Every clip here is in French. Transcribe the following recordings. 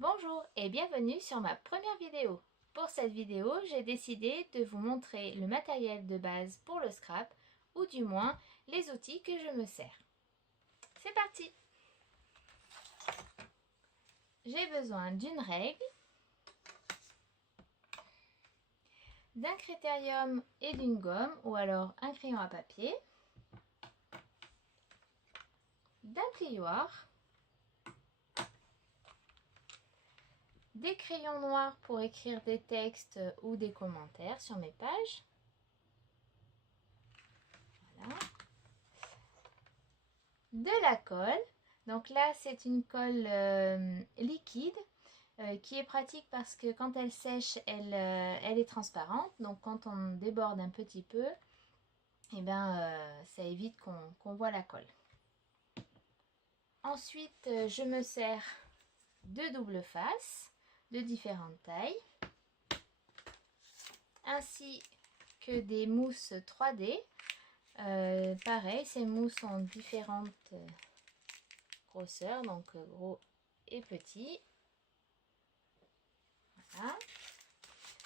Bonjour et bienvenue sur ma première vidéo. Pour cette vidéo, j'ai décidé de vous montrer le matériel de base pour le scrap, ou du moins les outils que je me sers. C'est parti! J'ai besoin d'une règle, d'un critérium et d'une gomme, ou alors un crayon à papier, d'un plioir, des crayons noirs pour écrire des textes ou des commentaires sur mes pages. Voilà. De la colle. Donc là, c'est une colle liquide qui est pratique parce que quand elle sèche, elle est transparente. Donc quand on déborde un petit peu, eh ben, ça évite qu'on voit la colle. Ensuite, je me sers de double face de différentes tailles, ainsi que des mousses 3D. Pareil, ces mousses ont différentes grosseurs, donc gros et petit. Voilà.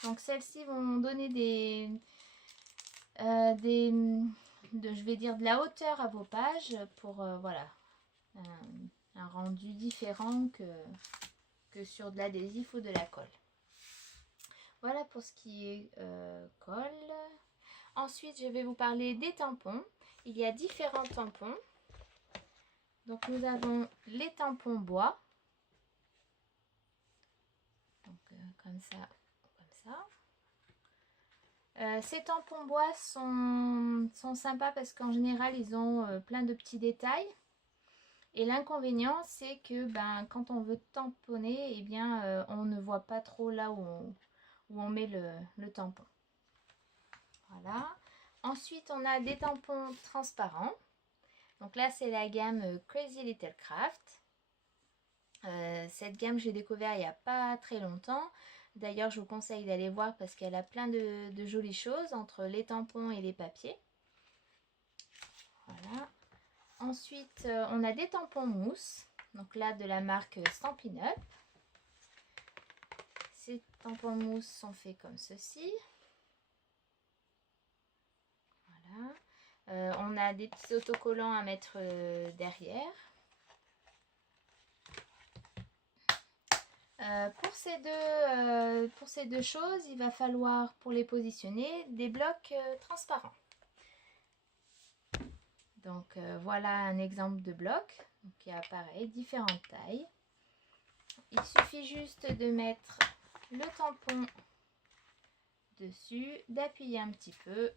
Donc celles-ci vont donner je vais dire de la hauteur à vos pages pour voilà, un rendu différent que sur de l'adhésif ou de la colle. Voilà pour ce qui est colle. Ensuite, je vais vous parler des tampons. Il y a différents tampons. Donc nous avons les tampons bois. Donc comme ça. Ces tampons bois sont sympas parce qu'en général ils ont plein de petits détails. Et l'inconvénient c'est que quand on veut tamponner, eh bien, on ne voit pas trop là où on met le tampon. Voilà. Ensuite on a des tampons transparents. Donc là c'est la gamme Crazy Little Craft. Cette gamme j'ai découvert il n'y a pas très longtemps. D'ailleurs, je vous conseille d'aller voir parce qu'elle a plein de jolies choses entre les tampons et les papiers. Voilà. Ensuite, on a des tampons mousse. Donc là, de la marque Stampin' Up. Ces tampons mousse sont faits comme ceci. Voilà. On a des petits autocollants à mettre derrière. Pour ces deux choses, il va falloir, pour les positionner, des blocs transparents. Donc voilà un exemple de bloc. Donc il y a pareil, différentes tailles. Il suffit juste de mettre le tampon dessus, d'appuyer un petit peu.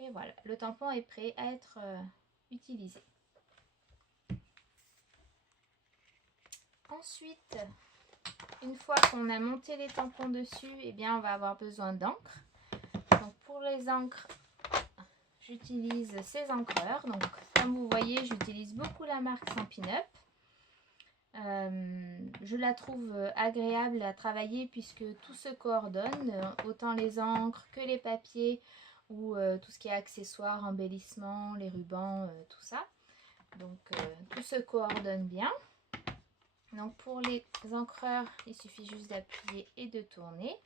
Et voilà, le tampon est prêt à être utilisé. Ensuite, une fois qu'on a monté les tampons dessus, eh bien, on va avoir besoin d'encre. Donc pour les encres, j'utilise ces encreurs. Donc comme vous voyez, j'utilise beaucoup la marque Stampin' Up. Je la trouve agréable à travailler puisque tout se coordonne, autant les encres que les papiers ou tout ce qui est accessoires, embellissements, les rubans, tout ça. Donc tout se coordonne bien. Donc pour les encreurs, il suffit juste d'appuyer et de tourner.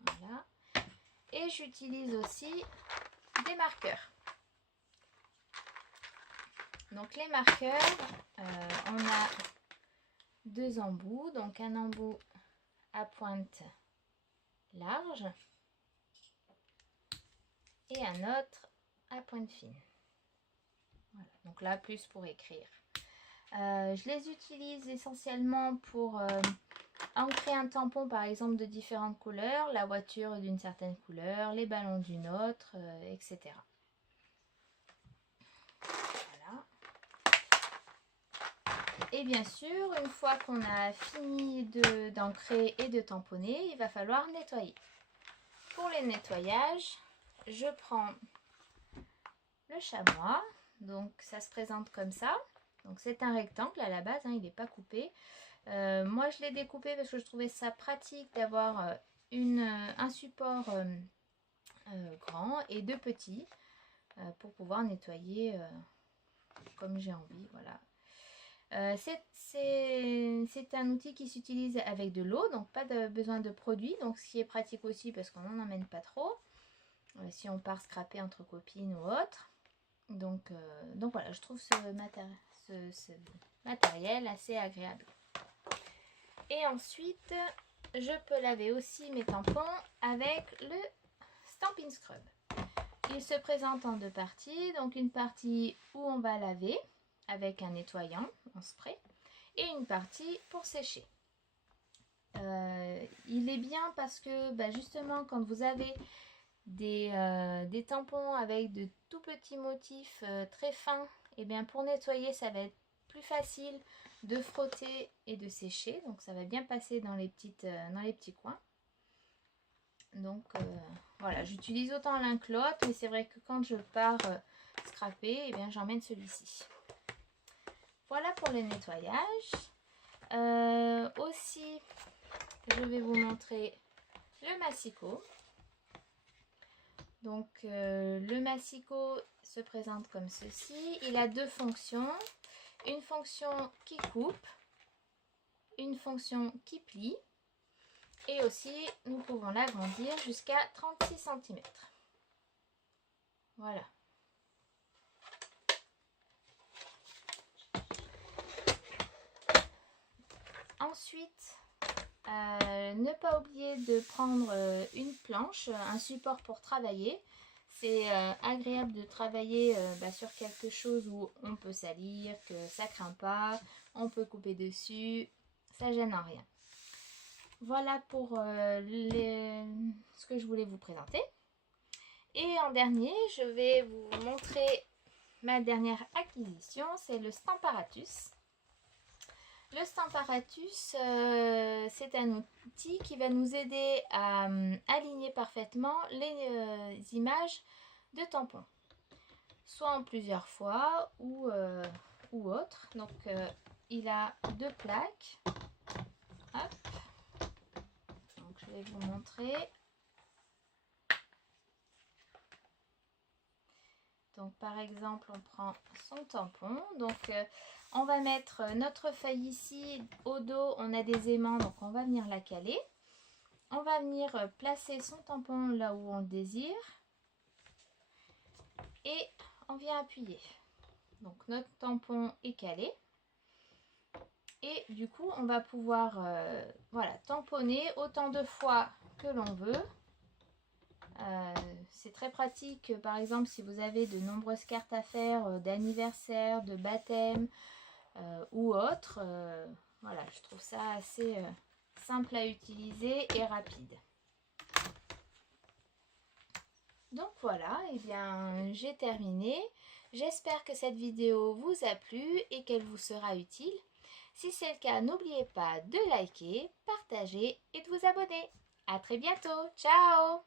Voilà. Et j'utilise aussi des marqueurs. Donc les marqueurs, on a deux embouts, donc un embout à pointe large et un autre à pointe fine. Voilà, donc là plus pour écrire. Je les utilise essentiellement pour ancrer un tampon par exemple de différentes couleurs, la voiture d'une certaine couleur, les ballons d'une autre, etc. Voilà. Et bien sûr, une fois qu'on a fini d'ancrer et de tamponner, il va falloir nettoyer. Pour les nettoyages, je prends le chamois. Donc ça se présente comme ça. Donc c'est un rectangle à la base, hein, il n'est pas coupé. Moi je l'ai découpé parce que je trouvais ça pratique d'avoir un support grand et deux petits pour pouvoir nettoyer comme j'ai envie. Voilà. C'est un outil qui s'utilise avec de l'eau, donc pas de besoin de produits, donc ce qui est pratique aussi parce qu'on n'en emmène pas trop, si on part scraper entre copines ou autre. Donc voilà, je trouve ce matériel assez agréable. Et ensuite, je peux laver aussi mes tampons avec le Stampin' Scrub. Il se présente en deux parties, donc une partie où on va laver avec un nettoyant en spray et une partie pour sécher. Il est bien parce que justement quand vous avez des tampons avec de tout petits motifs très fins, et bien pour nettoyer ça va être plus facile de frotter et de sécher, donc ça va bien passer dans les petits coins. Donc voilà, j'utilise autant l'un que l'autre, mais c'est vrai que quand je pars scraper, et bien j'emmène celui-ci. Voilà pour le nettoyage. Aussi, je vais vous montrer le massicot. Donc le massicot se présente comme ceci. Il a deux fonctions. Une fonction qui coupe, une fonction qui plie. Et aussi, nous pouvons l'agrandir jusqu'à 36 cm. Voilà. Ensuite, ne pas oublier de prendre une planche, un support pour travailler. C'est agréable de travailler sur quelque chose où on peut salir, que ça craint pas, on peut couper dessus, ça gêne en rien. Voilà pour ce que je voulais vous présenter. Et en dernier, je vais vous montrer ma dernière acquisition, c'est le Stamparatus. Le Stamparatus, c'est un outil qui va nous aider à aligner parfaitement les images de tampons, soit en plusieurs fois ou autre. Donc il a deux plaques. Hop. Donc je vais vous montrer. Donc par exemple, on prend son tampon. Donc on va mettre notre feuille ici. Au dos, on a des aimants, donc on va venir la caler. On va venir placer son tampon là où on le désire. Et on vient appuyer. Donc notre tampon est calé. Et du coup, on va pouvoir tamponner autant de fois que l'on veut. C'est très pratique, par exemple, si vous avez de nombreuses cartes à faire, d'anniversaire, de baptême ou autre. Voilà, je trouve ça assez simple à utiliser et rapide. Donc voilà, et bien j'ai terminé. J'espère que cette vidéo vous a plu et qu'elle vous sera utile. Si c'est le cas, n'oubliez pas de liker, partager et de vous abonner. À très bientôt. Ciao!